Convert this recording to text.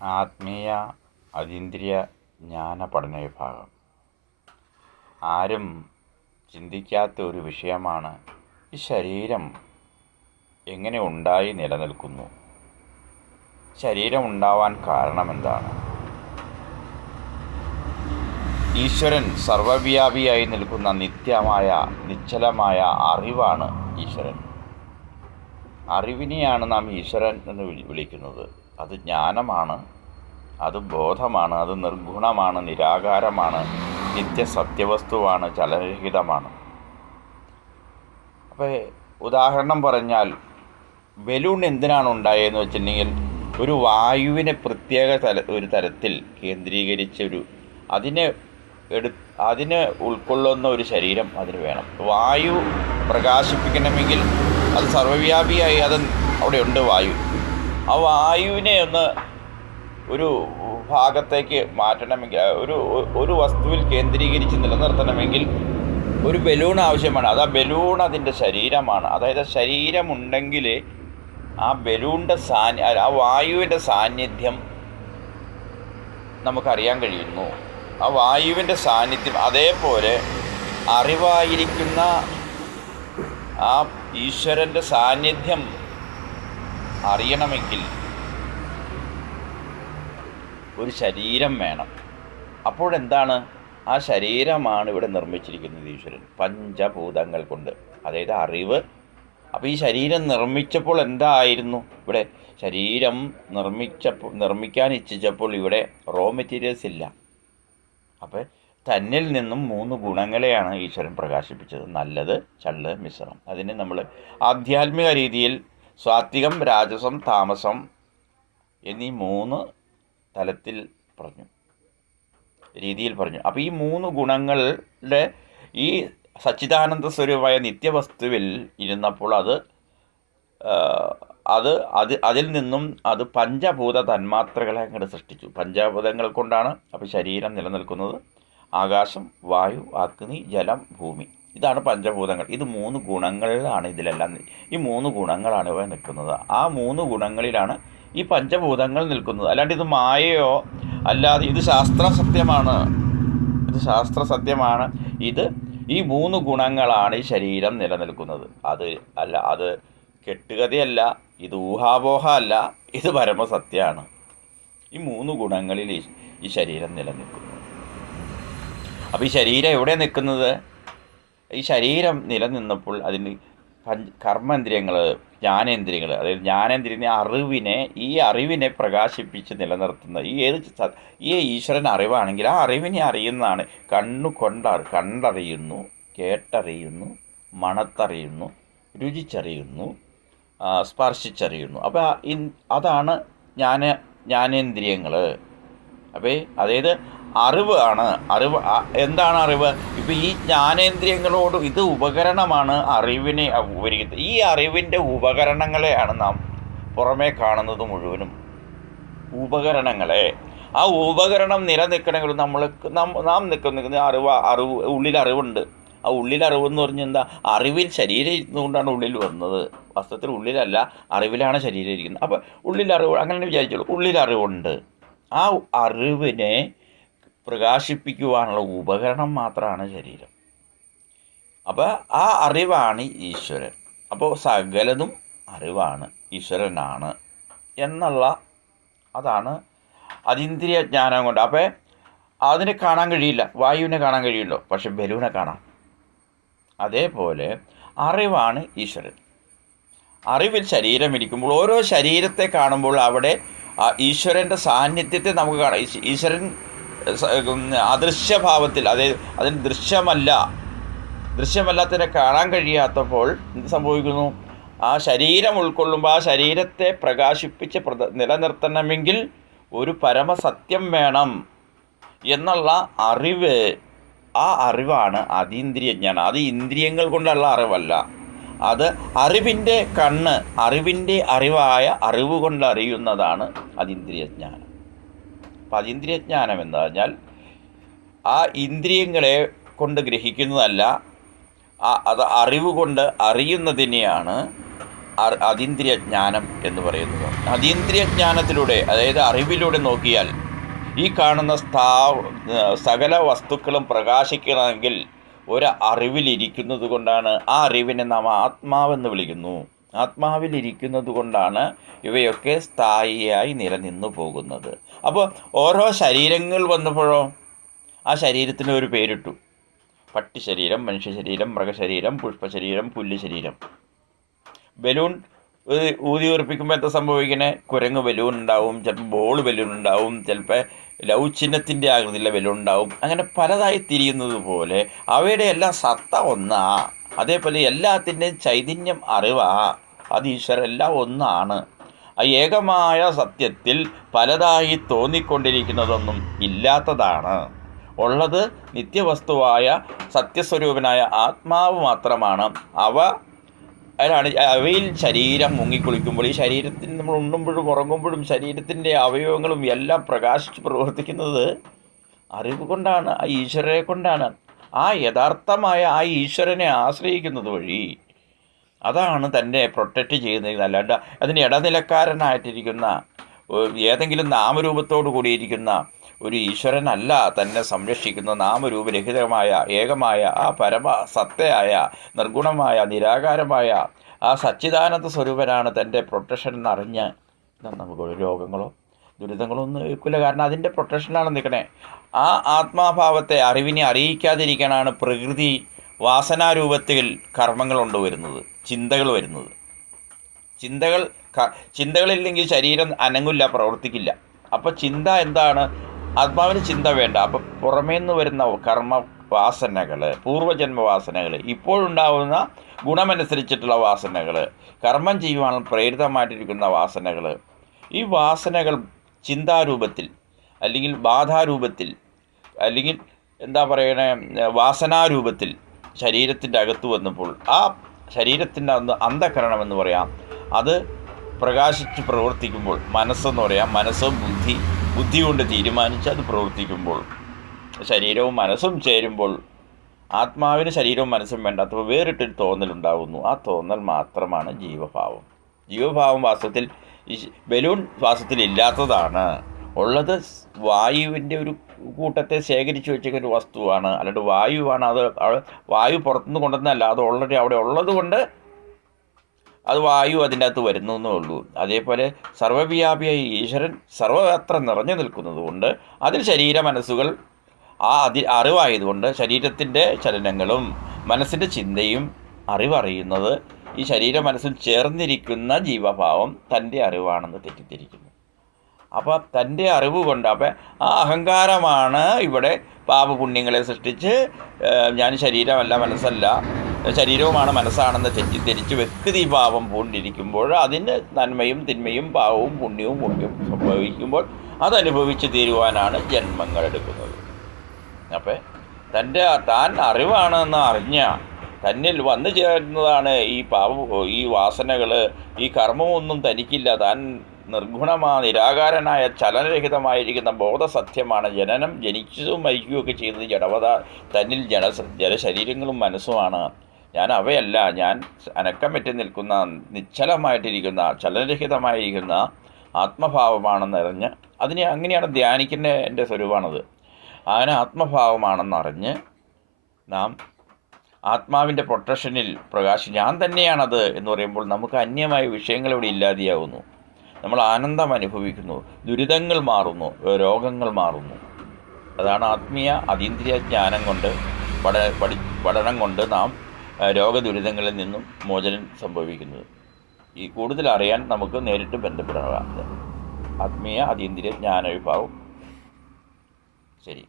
ആത്മീയ അതീന്ദ്രിയ ജ്ഞാന പഠന വിഭാഗം. ആരും ചിന്തിക്കാത്ത ഒരു വിഷയമാണ് ഈ ശരീരം എങ്ങനെ ഉണ്ടായി നിലനിൽക്കുന്നു, ശരീരം ഉണ്ടാവാൻ കാരണമെന്താണ്. ഈശ്വരൻ സർവവ്യാപിയായി നിൽക്കുന്ന നിത്യമായ നിശ്ചലമായ അറിവാണ് ഈശ്വരൻ. അറിവിനെയാണ് നാം ഈശ്വരൻ എന്ന് വിളിക്കുന്നത്. അത് ജ്ഞാനമാണ്, അത് ബോധമാണ്, അത് നിർഗുണമാണ്, നിരാകാരമാണ്, നിത്യസത്യവസ്തുവാണ്, ചലനരഹിതമാണ്. അപ്പോൾ ഉദാഹരണം പറഞ്ഞാൽ, ബലൂൺ എന്തിനാണ് ഉണ്ടായതെന്ന് വെച്ചിട്ടുണ്ടെങ്കിൽ ഒരു വായുവിനെ പ്രത്യേക ഒരു തരത്തിൽ കേന്ദ്രീകരിച്ചൊരു അതിനെ ഉൾക്കൊള്ളുന്ന ഒരു ശരീരം അതിന് വേണം. വായു പ്രകാശിപ്പിക്കണമെങ്കിൽ അത് സർവ്വവ്യാപിയായി അത് അവിടെ ഉണ്ട് വായു. ആ വായുവിനെ ഒന്ന് ഒരു ഭാഗത്തേക്ക് മാറ്റണമെങ്കിൽ, ഒരു വസ്തുവിൽ കേന്ദ്രീകരിച്ച് നിലനിർത്തണമെങ്കിൽ ഒരു ബലൂൺ ആവശ്യമാണ്. അത് ആ ബലൂൺ അതിൻ്റെ ശരീരമാണ്. അതായത് ശരീരമുണ്ടെങ്കിൽ ആ ബലൂണിൻ്റെ ആ വായുവിൻ്റെ സാന്നിധ്യം നമുക്കറിയാൻ കഴിയുന്നു. ആ വായുവിൻ്റെ സാന്നിധ്യം, അതേപോലെ അറിവായിരിക്കുന്ന ആ ഈശ്വരൻ്റെ സാന്നിധ്യം അറിയണമെങ്കിൽ ഒരു ശരീരം വേണം. അപ്പോഴെന്താണ്? ആ ശരീരമാണ് ഇവിടെ നിർമ്മിച്ചിരിക്കുന്നത് ഈശ്വരൻ പഞ്ചഭൂതങ്ങൾ കൊണ്ട്, അതായത് അറിവ്. അപ്പോൾ ഈ ശരീരം നിർമ്മിച്ചപ്പോൾ എന്തായിരുന്നു ഇവിടെ? ശരീരം നിർമ്മിക്കാൻ ഇച്ഛിച്ചപ്പോൾ ഇവിടെ റോ മെറ്റീരിയൽസ് ഇല്ല. അപ്പോൾ തന്നിൽ നിന്നും 3 ഗുണങ്ങളെയാണ് ഈശ്വരൻ പ്രകാശിപ്പിച്ചത്: നല്ലത്, ചള്ള്, മിശ്രം. അതിന് നമ്മൾ ആധ്യാത്മിക രീതിയിൽ സാത്വികം, രാജസം, താമസം എന്നീ 3 തലത്തിൽ രീതിയിൽ പറഞ്ഞു. അപ്പോൾ ഈ 3 ഗുണങ്ങളുടെ ഈ സച്ചിദാനന്ദ സ്വരൂപമായ നിത്യവസ്തുവിൽ ഇരുന്നപ്പോൾ അതിൽ നിന്നും അത് പഞ്ചഭൂത തന്മാത്രകളെ അങ്ങോട്ട് സൃഷ്ടിച്ചു. പഞ്ചഭൂതങ്ങൾ കൊണ്ടാണ് അപ്പോൾ ശരീരം നിലനിൽക്കുന്നത്. ആകാശം, വായു, അഗ്നി, ജലം, ഭൂമി. ഇതാണ് പഞ്ചഭൂതങ്ങൾ. ഇത് 3 ഗുണങ്ങളിലാണ് ഇതിലെല്ലാം. ഈ 3 ഗുണങ്ങളാണ് ഇവ നിൽക്കുന്നത്. ആ 3 ഗുണങ്ങളിലാണ് ഈ പഞ്ചഭൂതങ്ങൾ നിൽക്കുന്നത്. അല്ലാണ്ട് ഇത് മായയോ അല്ലാതെ, ഇത് ശാസ്ത്രസത്യമാണ്. ഈ 3 ഗുണങ്ങളാണ് ഈ ശരീരം നിലനിൽക്കുന്നത്. അത് കെട്ടുകഥയല്ല, ഇത് ഊഹാപോഹമല്ല, ഇത് പരമസത്യമാണ്. ഈ 3 ഗുണങ്ങളിൽ ഈ ശരീരം നിലനിൽക്കുന്നു. അപ്പോൾ ഈ ശരീരം എവിടെ നിൽക്കുന്നത്? ഈ ശരീരം നിലനിന്നപ്പോൾ അതിന് കർമ്മേന്ദ്രിയങ്ങൾ, ജ്ഞാനേന്ദ്രിയങ്ങൾ, അതായത് ഈ അറിവിനെ പ്രകാശിപ്പിച്ച് നിലനിർത്തുന്ന ഈ ഈശ്വരൻ അറിവാണെങ്കിൽ ആ അറിവിനെ അറിയുന്നതാണ്. കണ്ടറിയുന്നു, കേട്ടറിയുന്നു, മണത്തറിയുന്നു, രുചിച്ചറിയുന്നു, സ്പർശിച്ചറിയുന്നു. അപ്പോൾ അതാണ് ജ്ഞാനേന്ദ്രിയങ്ങൾ. അപ്പോൾ അതായത് അറിവ്. എന്താണ് അറിവ്? ഇപ്പോൾ ഈ ജ്ഞാനേന്ദ്രിയങ്ങളോട് ഇത് ഉപകരണമാണ് അറിവിനെ ഉപകരിക്കുന്നത്. ഈ അറിവിൻ്റെ ഉപകരണങ്ങളെയാണ് നാം പുറമേ കാണുന്നത് മുഴുവനും. ഉപകരണങ്ങളെ, ആ ഉപകരണം നിലനിൽക്കണമെങ്കിൽ നാം നിൽക്കുന്ന അറിവ് ഉള്ളിൽ അറിവുണ്ട്. ആ ഉള്ളിൽ അറിവെന്ന് പറഞ്ഞാൽ എന്താ? അറിവിൽ ശരീരം ഇരുന്നുകൊണ്ടാണ് ഉള്ളിൽ വന്നത്. വാസ്തവത്തിൽ ഉള്ളിലല്ല, അറിവിലാണ് ശരീരം ഇരിക്കുന്നത്. അപ്പോൾ ഉള്ളിൽ അറിവ്, അങ്ങനെ വിചാരിച്ചോളൂ. ഉള്ളിൽ അറിവുണ്ട്. ആ അറിവിനെ പ്രകാശിപ്പിക്കുവാനുള്ള ഉപകരണം മാത്രമാണ് ശരീരം. അപ്പോൾ ആ അറിവാണ് ഈശ്വരൻ. അപ്പോൾ സകലതും അറിവാണ്, ഈശ്വരനാണ് എന്നുള്ള അതാണ് അതീന്ദ്രിയ ജ്ഞാനം കൊണ്ട്. അപ്പോൾ അതിനെ കാണാൻ കഴിയില്ല, വായുവിനെ കാണാൻ കഴിയുമല്ലോ, പക്ഷെ ബലൂനെ കാണാം. അതേപോലെ അറിവാണ് ഈശ്വരൻ. അറിവിൽ ശരീരം ഇരിക്കുമ്പോൾ, ഓരോ ശരീരത്തെ കാണുമ്പോൾ അവിടെ ഈശ്വരൻ്റെ സാന്നിധ്യത്തെ നമുക്ക് കാണാം. ഈശ്വരൻ അദൃശ്യഭാവത്തിൽ, അതായത് അതിന് ദൃശ്യമല്ലാത്തതിനെ കാണാൻ കഴിയാത്തപ്പോൾ എന്ത് സംഭവിക്കുന്നു? ആ ശരീരം ഉൾക്കൊള്ളുമ്പോൾ ആ ശരീരത്തെ പ്രകാശിപ്പിച്ച് നിലനിർത്തണമെങ്കിൽ ഒരു പരമസത്യം വേണം എന്നുള്ള അറിവ്. ആ അറിവാണ് അതീന്ദ്രിയ ജ്ഞാനം. അത് ഇന്ദ്രിയങ്ങൾ കൊണ്ടുള്ള അറിവല്ല, അത് അറിവിൻ്റെ കണ്ണ്, അറിവിൻ്റെ അറിവായ അറിവ് കൊണ്ട് അറിയുന്നതാണ് അതീന്ദ്രിയ ജ്ഞാനം. അപ്പം അതീന്ദ്രിയ ജ്ഞാനം എന്ന് പറഞ്ഞാൽ ആ ഇന്ദ്രിയങ്ങളെ കൊണ്ട് ഗ്രഹിക്കുന്നതല്ല, അത് അറിവ് കൊണ്ട് അറിയുന്നതിനെയാണ് അതീന്ദ്രിയ ജ്ഞാനം എന്ന് പറയുന്നത്. അതീന്ദ്രിയ ജ്ഞാനത്തിലൂടെ, അതായത് അറിവിലൂടെ നോക്കിയാൽ ഈ കാണുന്ന സകല വസ്തുക്കളും പ്രകാശിക്കണമെങ്കിൽ ഒരു അറിവിലിരിക്കുന്നത് കൊണ്ടാണ്. ആ അറിവിനെ നാം ആത്മാവെന്ന് വിളിക്കുന്നു. ആത്മാവിലിരിക്കുന്നത് കൊണ്ടാണ് ഇവയൊക്കെ സ്ഥായിയായി നിലനിന്നു പോകുന്നത്. അപ്പോൾ ഓരോ ശരീരങ്ങൾ വന്നപ്പോഴോ ആ ശരീരത്തിന് ഒരു പേരിട്ടു. പട്ടി ശരീരം, മനുഷ്യ ശരീരം, മൃഗശരീരം, പുഷ്പശരീരം, പുല്ല് ശരീരം. ബലൂൺ ഊതി ഉറപ്പിക്കുമ്പോൾ എന്താ സംഭവിക്കണേ? കുരങ്ങ് ബലൂൺ ഉണ്ടാവും, ചിലപ്പോൾ ബോൾ ബലൂൺ ഉണ്ടാവും, ചിലപ്പോൾ ലവ് ചിഹ്നത്തിൻ്റെ ആകൃതിയിലുള്ള ബലൂൺ ഉണ്ടാവും. അങ്ങനെ പലതായി തിരിയുന്നത് പോലെ അവയുടെ എല്ലാം സത്ത ഒന്നാ. അതേപോലെ എല്ലാത്തിൻ്റെയും ചൈതന്യം അറിവാ. അത് ഈശ്വരൻ എല്ലാം ഒന്നാണ്. ആ ഏകമായ സത്യത്തിൽ പലതായി തോന്നിക്കൊണ്ടിരിക്കുന്നതൊന്നും ഇല്ലാത്തതാണ്. ഉള്ളത് നിത്യവസ്തുവായ സത്യസ്വരൂപനായ ആത്മാവ് മാത്രമാണ്. അവയിൽ ശരീരം മുങ്ങിക്കുളിക്കുമ്പോൾ, ഈ ശരീരത്തിന് നമ്മൾ ഉണ്ണുമ്പോഴും ഉറങ്ങുമ്പോഴും ശരീരത്തിൻ്റെ അവയവങ്ങളും എല്ലാം പ്രകാശിച്ച് പ്രവർത്തിക്കുന്നത് അറിവ് കൊണ്ടാണ്, ആ ഈശ്വരനെ കൊണ്ടാണ്. ആ യഥാർത്ഥമായ ആ ഈശ്വരനെ ആശ്രയിക്കുന്നത് വഴി അതാണ് തന്നെ പ്രൊട്ടക്റ്റ് ചെയ്യുന്നത്. അല്ലാണ്ട് അതിന് ഇടനിലക്കാരനായിട്ടിരിക്കുന്ന ഏതെങ്കിലും നാമരൂപത്തോടു കൂടിയിരിക്കുന്ന ഒരു ഈശ്വരനല്ല തന്നെ സംരക്ഷിക്കുന്ന. നാമരൂപരഹിതമായ ഏകമായ ആ പരമസത്തയായ നിർഗുണമായ നിരാകാരമായ ആ സച്ചിദാനന്ദ സ്വരൂപനാണ് തൻ്റെ പ്രൊട്ടക്ഷൻ എന്നറിഞ്ഞ് നമുക്ക് രോഗങ്ങളോ ദുരിതങ്ങളോ ഒന്നും ഏൽക്കില്ല. കാരണം അതിൻ്റെ പ്രൊട്ടക്ഷനാണ് നിൽക്കണേ. ആ ആത്മാഭാവത്തെ അറിവിനെ അറിയിക്കാതിരിക്കാനാണ് പ്രകൃതി വാസനാരൂപത്തിൽ കർമ്മങ്ങൾ കൊണ്ടുവരുന്നത്, ചിന്തകൾ വരുന്നത്. ചിന്തകളില്ലെങ്കിൽ ശരീരം അനങ്ങില്ല, പ്രവർത്തിക്കില്ല. അപ്പോൾ ചിന്ത എന്താണ്? ആത്മാവിന് ചിന്ത വേണ്ട. അപ്പോൾ പുറമേ നിന്ന് വരുന്ന കർമ്മ വാസനകൾ, പൂർവ്വജന്മ വാസനകൾ, ഇപ്പോഴുണ്ടാവുന്ന ഗുണമനുസരിച്ചിട്ടുള്ള വാസനകൾ, കർമ്മം ചെയ്യുവാൻ പ്രേരിതമായിട്ടിരിക്കുന്ന വാസനകൾ, ഈ വാസനകൾ ചിന്താരൂപത്തിൽ അല്ലെങ്കിൽ ബാധാരൂപത്തിൽ അല്ലെങ്കിൽ എന്താ പറയണേ വാസനാരൂപത്തിൽ ശരീരത്തിൻ്റെ അകത്ത് വന്നപ്പോൾ ആ ശരീരത്തിൻ്റെ അന്ധകരണമെന്ന് പറയാം. അത് പ്രകാശിച്ച് പ്രവർത്തിക്കുമ്പോൾ മനസ്സെന്ന് പറയാം. മനസ്സും ബുദ്ധി കൊണ്ട് തീരുമാനിച്ച് അത് പ്രവർത്തിക്കുമ്പോൾ ശരീരവും മനസ്സും ചേരുമ്പോൾ ആത്മാവിന് ശരീരവും മനസ്സും വേണ്ടാത്തപ്പോൾ വേറിട്ടൊരു തോന്നലുണ്ടാകുന്നു. ആ തോന്നൽ മാത്രമാണ് ജീവഭാവം. ജീവഭാവം വാസ്തവത്തിൽ ഈ ബലൂൺ വാസ്തവത്തിൽ ഇല്ലാത്തതാണ്. ഉള്ളത് വായുവിൻ്റെ ഒരു കൂട്ടത്തെ ശേഖരിച്ച് വെച്ചൊരു ഒരു വസ്തുവാണ്. അല്ലാണ്ട് വായുവാണ്. അത് വായു പുറത്തുനിന്ന് കൊണ്ടുവന്നല്ല, അത് ഓൾറെഡി അവിടെ ഉള്ളത് കൊണ്ട് അത് വായു അതിൻ്റെ അകത്ത് വരുന്നു എന്നേ ഉള്ളൂ. അതേപോലെ സർവ്വവ്യാപിയായി ഈശ്വരൻ സർവ്വത്ര നിറഞ്ഞു നിൽക്കുന്നത് കൊണ്ട് അതിൽ ശരീര മനസ്സുകൾ അറിവായതുകൊണ്ട് ശരീരത്തിൻ്റെ ചലനങ്ങളും മനസ്സിൻ്റെ ചിന്തയും അറിവറിയുന്നത് ഈ ശരീര മനസ്സും ചേർന്നിരിക്കുന്ന ജീവഭാവം തൻ്റെ അറിവാണെന്ന് തെറ്റിദ്ധരിക്കുന്നു. അപ്പോൾ തൻ്റെ അറിവ് കൊണ്ട് അപ്പം ആ അഹങ്കാരമാണ് ഇവിടെ പാപപുണ്യങ്ങളെ സൃഷ്ടിച്ച് ഞാൻ ശരീരമല്ല മനസ്സല്ല, ശരീരവുമാണ് മനസ്സാണെന്ന് തെറ്റിദ്ധരിച്ച് വ്യക്തിഭാവം പൂണ്ടിരിക്കുമ്പോൾ അതിന് നന്മയും തിന്മയും പാവവും പുണ്യവും സംഭവിക്കുമ്പോൾ അതനുഭവിച്ച് തീരുവാനാണ് ജന്മങ്ങൾ എടുക്കുന്നത്. അപ്പം താൻ അറിവാണെന്ന് അറിഞ്ഞ തന്നിൽ വന്നു ചേരുന്നതാണ് ഈ വാസനകൾ, ഈ കർമ്മമൊന്നും തനിക്കില്ല. താൻ നിരാകാരനായ ചലനരഹിതമായിരിക്കുന്ന ബോധസത്യമാണ്. ജനിച്ചതും മരിക്കുകയൊക്കെ ചെയ്തത് തന്നിൽ ജലശരീരങ്ങളും മനസ്സുമാണ്. ഞാൻ അവയല്ല. ഞാൻ അനക്കം പറ്റി നിൽക്കുന്ന നിശ്ചലമായിട്ടിരിക്കുന്ന ചലനരഹിതമായിരിക്കുന്ന ആത്മഭാവമാണെന്നറിഞ്ഞ് അങ്ങനെയാണ് ധ്യാനിക്കുന്ന എൻ്റെ സ്വരൂപമാണത്. അങ്ങനെ ആത്മഭാവമാണെന്നറിഞ്ഞ് നാം ആത്മാവിൻ്റെ പ്രൊട്ടക്ഷനിൽ ഞാൻ തന്നെയാണത് എന്ന് പറയുമ്പോൾ നമുക്ക് അന്യമായ വിഷയങ്ങൾ ഇവിടെ ഇല്ലാതെയാവുന്നു. നമ്മൾ ആനന്ദം അനുഭവിക്കുന്നു, ദുരിതങ്ങൾ മാറുന്നു, രോഗങ്ങൾ മാറുന്നു. അതാണ് ആത്മീയ അതീന്ദ്രിയ ജ്ഞാനം കൊണ്ട് പഠനം കൊണ്ട് നാം രോഗദുരിതങ്ങളിൽ നിന്നും മോചനം സംഭവിക്കുന്നത്. ഈ കൂടുതൽ അറിയാൻ നമുക്ക് നേരിട്ട് ബന്ധപ്പെടാം. ആത്മീയ അതീന്ദ്രിയ ജ്ഞാന വിഭാഗം. ശരി.